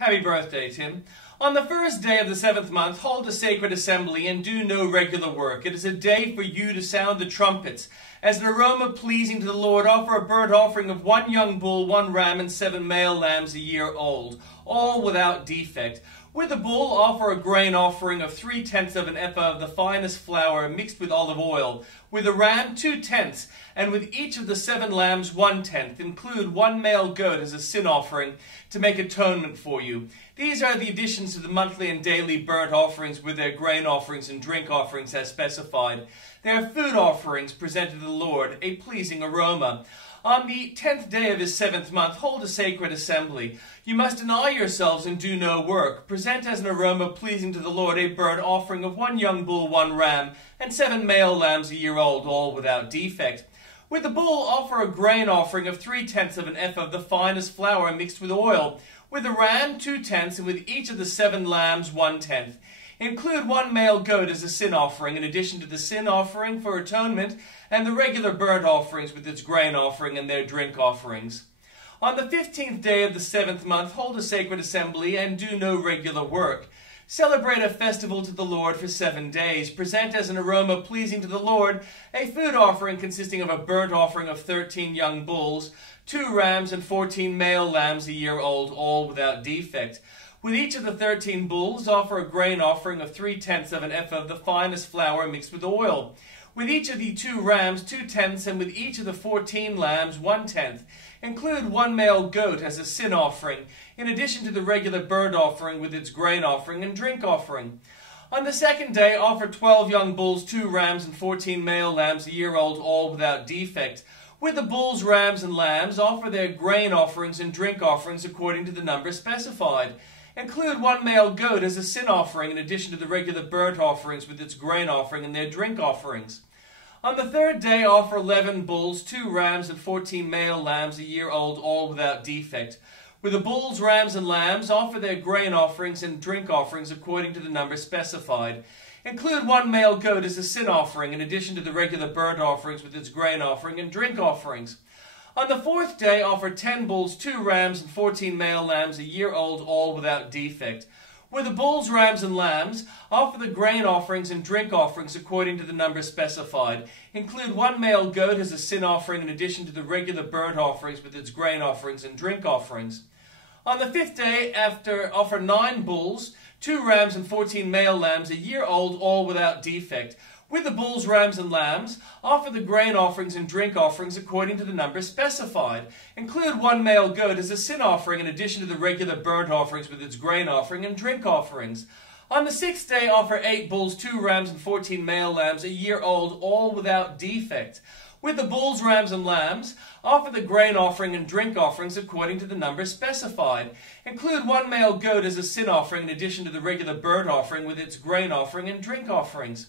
Happy birthday, Tim. On the first day of the 7th month, hold a sacred assembly and do no regular work. It is a day for you to sound the trumpets. As an aroma pleasing to the Lord, offer a burnt offering of 1 young bull, 1 ram, and 7 male lambs a year old, all without defect. With the bull, offer a grain offering of 3/10 of an ephah of the finest flour mixed with olive oil. With the ram, 2/10, and with each of the 7 lambs, 1/10. Include 1 male goat as a sin offering to make atonement for you. These are the additions to the monthly and daily burnt offerings with their grain offerings and drink offerings as specified. They are food offerings presented to the Lord, a pleasing aroma. On the 10th day of his 7th month, hold a sacred assembly. You must deny yourselves and do no work. Present as an aroma pleasing to the Lord a burnt offering of 1 young bull, 1 ram, and 7 male lambs a year old, all without defect. With the bull, offer a grain offering of 3/10 of an ephah of the finest flour mixed with oil. With the ram, 2/10, and with each of the 7 lambs, 1/10. Include 1 male goat as a sin offering, in addition to the sin offering for atonement and the regular burnt offerings with its grain offering and their drink offerings. On the 15th day of the 7th month, hold a sacred assembly and do no regular work. Celebrate a festival to the Lord for 7 days. Present as an aroma pleasing to the Lord a food offering consisting of a burnt offering of 13 young bulls, 2 rams, and 14 male lambs a year old, all without defect. With each of the 13 bulls, offer a grain offering of 3/10 of an ephah of the finest flour mixed with oil. With each of the 2 rams, 2/10, and with each of the 14 lambs, 1/10. Include 1 male goat as a sin offering, in addition to the regular burnt offering with its grain offering and drink offering. On the 2nd day, offer 12 young bulls, 2 rams, and 14 male lambs a year old, all without defect. With the bulls, rams, and lambs, offer their grain offerings and drink offerings according to the number specified. Include 1 male goat as a sin offering, in addition to the regular burnt offerings with its grain offering and their drink offerings. On the 3rd day, offer 11 bulls, 2 rams, and 14 male lambs a year old, all without defect. With the bulls, rams, and lambs, offer their grain offerings and drink offerings according to the number specified. Include 1 male goat as a sin offering, in addition to the regular burnt offerings with its grain offering and drink offerings. On the 4th day, offer 10 bulls, 2 rams, and 14 male lambs a year old, all without defect. With the bulls, rams, and lambs, offer the grain offerings and drink offerings according to the number specified. Include 1 male goat as a sin offering, in addition to the regular burnt offerings with its grain offerings and drink offerings. On the 5th day, offer 9 bulls, 2 rams, and 14 male lambs a year old, all without defect. With the bulls, rams, and lambs, offer the grain offerings and drink offerings according to the number specified. Include 1 male goat as a sin offering, in addition to the regular burnt offerings with its grain offering and drink offerings. On the 6th day, offer 8 bulls, 2 rams, and 14 male lambs a year old, all without defect. With the bulls, rams, and lambs, offer the grain offering and drink offerings according to the number specified. Include 1 male goat as a sin offering, in addition to the regular burnt offering with its grain offering and drink offerings.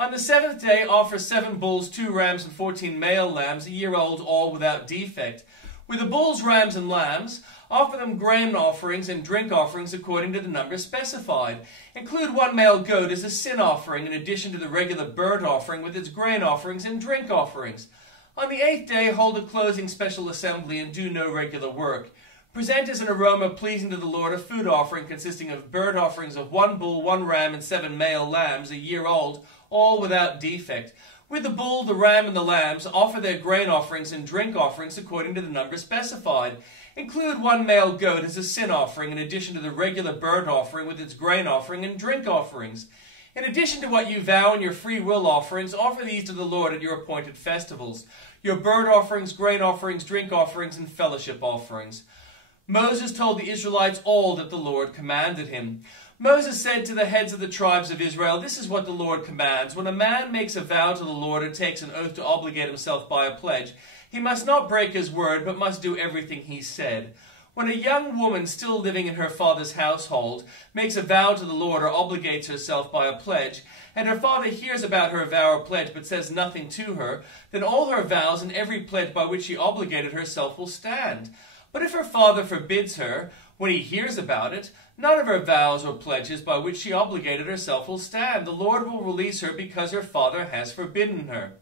On the 7th day, offer 7 bulls, 2 rams, and 14 male lambs a year old, all without defect. With the bulls, rams, and lambs, offer them grain offerings and drink offerings according to the number specified. Include 1 male goat as a sin offering, in addition to the regular burnt offering with its grain offerings and drink offerings. On the 8th day, hold a closing special assembly and do no regular work. Present as an aroma pleasing to the Lord a food offering consisting of burnt offerings of 1 bull, 1 ram, and 7 male lambs a year old, all without defect. With the bull, the ram, and the lambs, offer their grain offerings and drink offerings according to the number specified. Include 1 male goat as a sin offering, in addition to the regular burnt offering with its grain offering and drink offerings. In addition to what you vow in your free will offerings, offer these to the Lord at your appointed festivals: your burnt offerings, grain offerings, drink offerings, and fellowship offerings. Moses told the Israelites all that the Lord commanded him. Moses said to the heads of the tribes of Israel, "This is what the Lord commands. When a man makes a vow to the Lord or takes an oath to obligate himself by a pledge, he must not break his word, but must do everything he said. When a young woman still living in her father's household makes a vow to the Lord or obligates herself by a pledge, and her father hears about her vow or pledge but says nothing to her, then all her vows and every pledge by which she obligated herself will stand. But if her father forbids her, when he hears about it, none of her vows or pledges by which she obligated herself will stand. The Lord will release her because her father has forbidden her.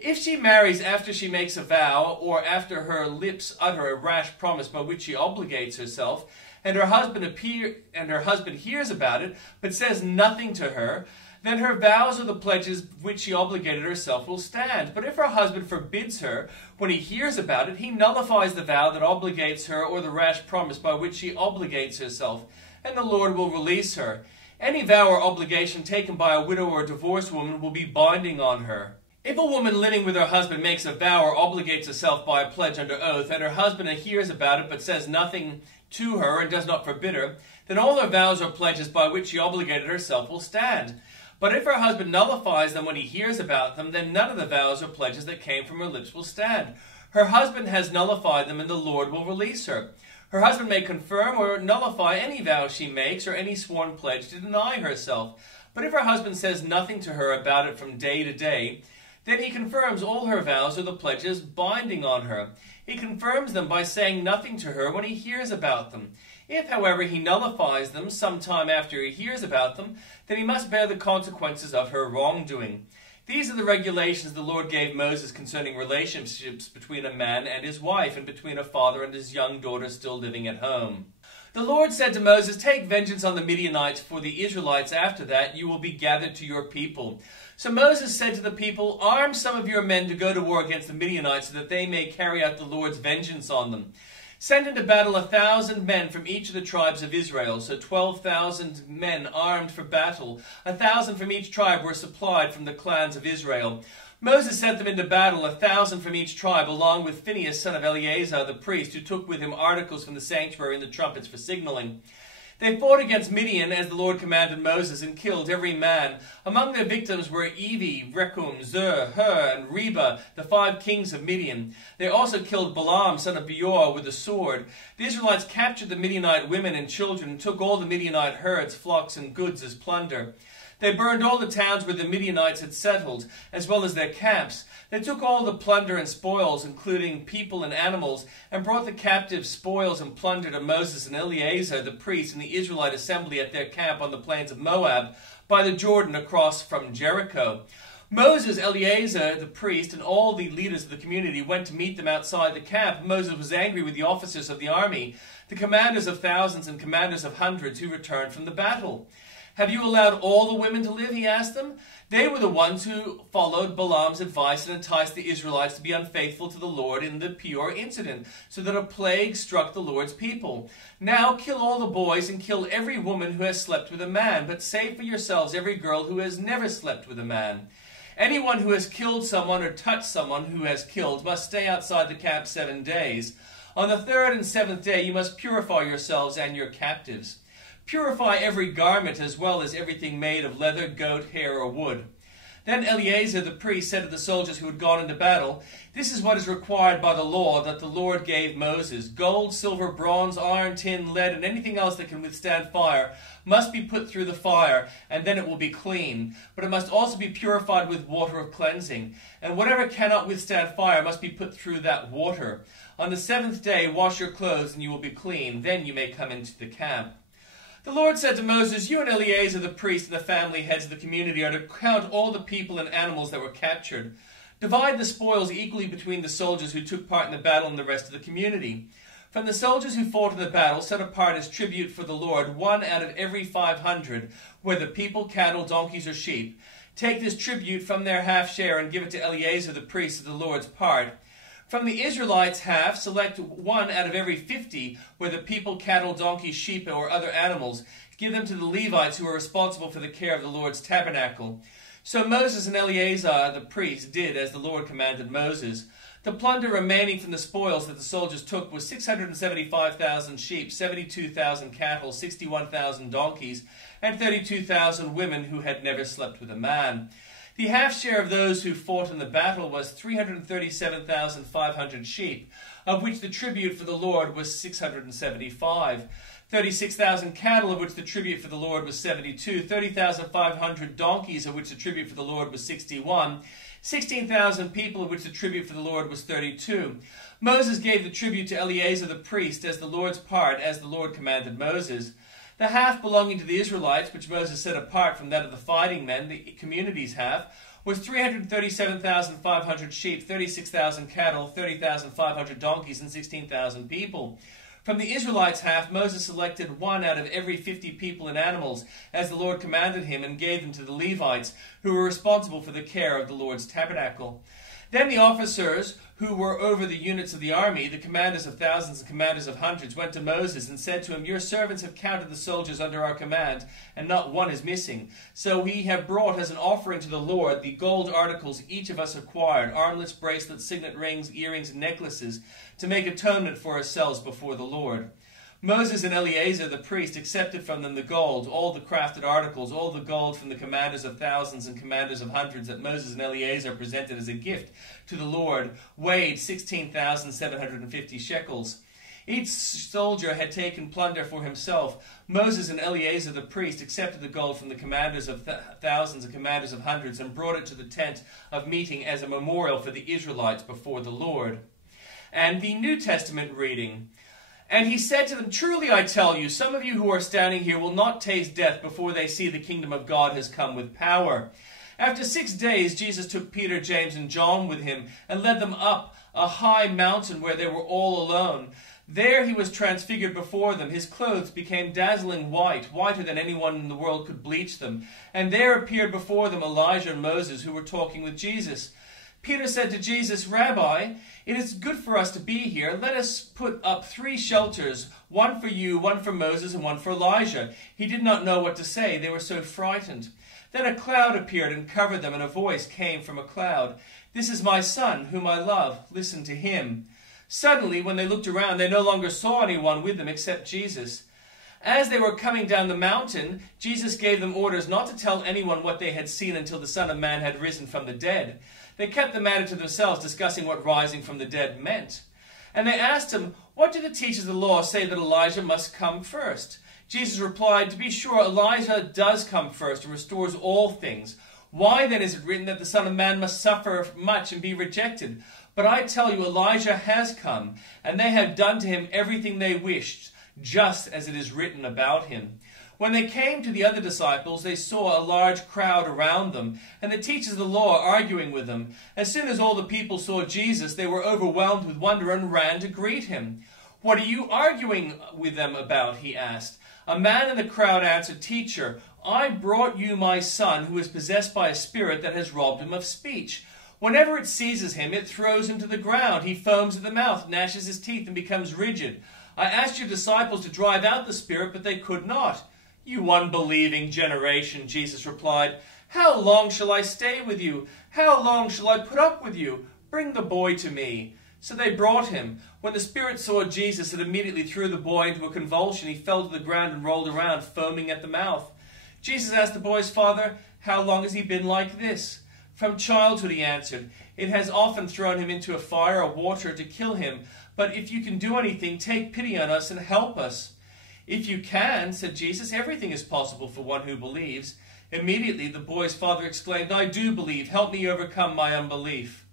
If she marries after she makes a vow, or after her lips utter a rash promise by which she obligates herself, and her husband hears about it, but says nothing to her, then her vows or the pledges which she obligated herself will stand. But if her husband forbids her, when he hears about it, he nullifies the vow that obligates her or the rash promise by which she obligates herself, and the Lord will release her. Any vow or obligation taken by a widow or a divorced woman will be binding on her. If a woman living with her husband makes a vow or obligates herself by a pledge under oath, and her husband hears about it but says nothing to her and does not forbid her, then all her vows or pledges by which she obligated herself will stand. But if her husband nullifies them when he hears about them, then none of the vows or pledges that came from her lips will stand. Her husband has nullified them, and the Lord will release her. Her husband may confirm or nullify any vow she makes or any sworn pledge to deny herself. But if her husband says nothing to her about it from day to day, then he confirms all her vows or the pledges binding on her. He confirms them by saying nothing to her when he hears about them. If, however, he nullifies them some time after he hears about them, then he must bear the consequences of her wrongdoing. These are the regulations the Lord gave Moses concerning relationships between a man and his wife, and between a father and his young daughter still living at home. The Lord said to Moses, "Take vengeance on the Midianites, for the Israelites after that you will be gathered to your people." So Moses said to the people, "Arm some of your men to go to war against the Midianites, so that they may carry out the Lord's vengeance on them. Send into battle 1,000 men from each of the tribes of Israel." So 12,000 men armed for battle. 1,000 from each tribe were supplied from the clans of Israel. Moses sent them into battle, 1,000 from each tribe, along with Phinehas, son of Eleazar, the priest, who took with him articles from the sanctuary and the trumpets for signaling. They fought against Midian as the Lord commanded Moses, and killed every man. Among their victims were Evi, Rekum, Zur, Hur, and Reba, the 5 kings of Midian. They also killed Balaam, son of Beor, with a sword. The Israelites captured the Midianite women and children, and took all the Midianite herds, flocks, and goods as plunder. They burned all the towns where the Midianites had settled, as well as their camps. They took all the plunder and spoils, including people and animals, and brought the captive spoils and plunder to Moses and Eleazar the priest and the Israelite assembly at their camp on the plains of Moab, by the Jordan across from Jericho. Moses, Eleazar the priest, and all the leaders of the community went to meet them outside the camp. Moses was angry with the officers of the army, the commanders of thousands and commanders of hundreds who returned from the battle. "Have you allowed all the women to live?" he asked them. They were the ones who followed Balaam's advice and enticed the Israelites to be unfaithful to the Lord in the Peor incident, so that a plague struck the Lord's people. Now kill all the boys and kill every woman who has slept with a man, but save for yourselves every girl who has never slept with a man. Anyone who has killed someone or touched someone who has killed must stay outside the camp 7 days. On the 3rd and 7th day you must purify yourselves and your captives. Purify every garment as well as everything made of leather, goat, hair, or wood. Then Eleazar the priest said to the soldiers who had gone into battle, "This is what is required by the law that the Lord gave Moses. Gold, silver, bronze, iron, tin, lead, and anything else that can withstand fire must be put through the fire, and then it will be clean. But it must also be purified with water of cleansing. And whatever cannot withstand fire must be put through that water. On the 7th day wash your clothes, and you will be clean. Then you may come into the camp." The Lord said to Moses, "You and Eleazar the priest and the family heads of the community are to count all the people and animals that were captured. Divide the spoils equally between the soldiers who took part in the battle and the rest of the community. From the soldiers who fought in the battle, set apart as tribute for the Lord 1 out of every 500, whether people, cattle, donkeys, or sheep. Take this tribute from their half share and give it to Eleazar the priest as the Lord's part. From the Israelites' half, select 1 out of every 50, whether people, cattle, donkeys, sheep, or other animals. Give them to the Levites who are responsible for the care of the Lord's tabernacle." So Moses and Eleazar the priest did as the Lord commanded Moses. The plunder remaining from the spoils that the soldiers took was 675,000 sheep, 72,000 cattle, 61,000 donkeys, and 32,000 women who had never slept with a man. The half share of those who fought in the battle was 337,500 sheep, of which the tribute for the Lord was 675. 36,000 cattle, of which the tribute for the Lord was 72. 30,500 donkeys, of which the tribute for the Lord was 61. 16,000 people, of which the tribute for the Lord was 32. Moses gave the tribute to Eleazar the priest as the Lord's part, as the Lord commanded Moses. The half belonging to the Israelites, which Moses set apart from that of the fighting men, the community's half, was 337,500 sheep, 36,000 cattle, 30,500 donkeys, and 16,000 people. From the Israelites' half, Moses selected 1 out of every 50 people and animals, as the Lord commanded him, and gave them to the Levites, who were responsible for the care of the Lord's tabernacle. Then the officers who were over the units of the army, the commanders of thousands and commanders of hundreds, went to Moses and said to him, "Your servants have counted the soldiers under our command, and not one is missing. So we have brought as an offering to the Lord the gold articles each of us acquired, armlets, bracelets, signet rings, earrings, and necklaces, to make atonement for ourselves before the Lord." Moses and Eleazar the priest accepted from them the gold, all the crafted articles, all the gold from the commanders of thousands and commanders of hundreds that Moses and Eleazar presented as a gift to the Lord, weighed 16,750 shekels. Each soldier had taken plunder for himself. Moses and Eleazar the priest accepted the gold from the commanders of thousands and commanders of hundreds and brought it to the tent of meeting as a memorial for the Israelites before the Lord. And the New Testament reading. And he said to them, "Truly I tell you, some of you who are standing here will not taste death before they see the kingdom of God has come with power." After 6 days, Jesus took Peter, James, and John with him and led them up a high mountain where they were all alone. There he was transfigured before them. His clothes became dazzling white, whiter than anyone in the world could bleach them. And there appeared before them Elijah and Moses, who were talking with Jesus. Peter said to Jesus, "Rabbi, it is good for us to be here. Let us put up 3 shelters, one for you, one for Moses, and one for Elijah." He did not know what to say. They were so frightened. Then a cloud appeared and covered them, and a voice came from a cloud. "This is my son, whom I love. Listen to him." Suddenly, when they looked around, they no longer saw anyone with them except Jesus. As they were coming down the mountain, Jesus gave them orders not to tell anyone what they had seen until the Son of Man had risen from the dead. They kept the matter to themselves, discussing what rising from the dead meant. And they asked him, "What do the teachers of the law say that Elijah must come first?" Jesus replied, "To be sure, Elijah does come first and restores all things. Why then is it written that the Son of Man must suffer much and be rejected? But I tell you, Elijah has come, and they have done to him everything they wished, just as it is written about him." When they came to the other disciples, they saw a large crowd around them, and the teachers of the law arguing with them. As soon as all the people saw Jesus, they were overwhelmed with wonder and ran to greet him. "What are you arguing with them about?" he asked. A man in the crowd answered, "Teacher, I brought you my son, who is possessed by a spirit that has robbed him of speech. Whenever it seizes him, it throws him to the ground. He foams at the mouth, gnashes his teeth, and becomes rigid. I asked your disciples to drive out the spirit, but they could not." "You unbelieving generation," Jesus replied, "how long shall I stay with you? How long shall I put up with you? Bring the boy to me." So they brought him. When the spirit saw Jesus, it immediately threw the boy into a convulsion. He fell to the ground and rolled around, foaming at the mouth. Jesus asked the boy's father, "How long has he been like this?" "From childhood," he answered. "It has often thrown him into a fire or water to kill him. But if you can do anything, take pity on us and help us." "If you can," said Jesus, "everything is possible for one who believes." Immediately the boy's father exclaimed, "I do believe. Help me overcome my unbelief."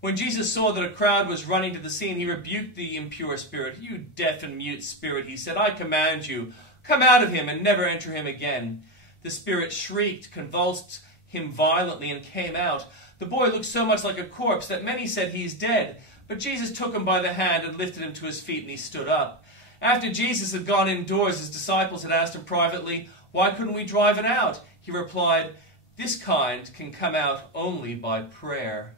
When Jesus saw that a crowd was running to the scene, he rebuked the impure spirit. "You deaf and mute spirit," he said, "I command you, come out of him and never enter him again." The spirit shrieked, convulsed him violently, and came out. The boy looked so much like a corpse that many said, "He is dead." But Jesus took him by the hand and lifted him to his feet, and he stood up. After Jesus had gone indoors, his disciples had asked him privately, "Why couldn't we drive it out?" He replied, "This kind can come out only by prayer."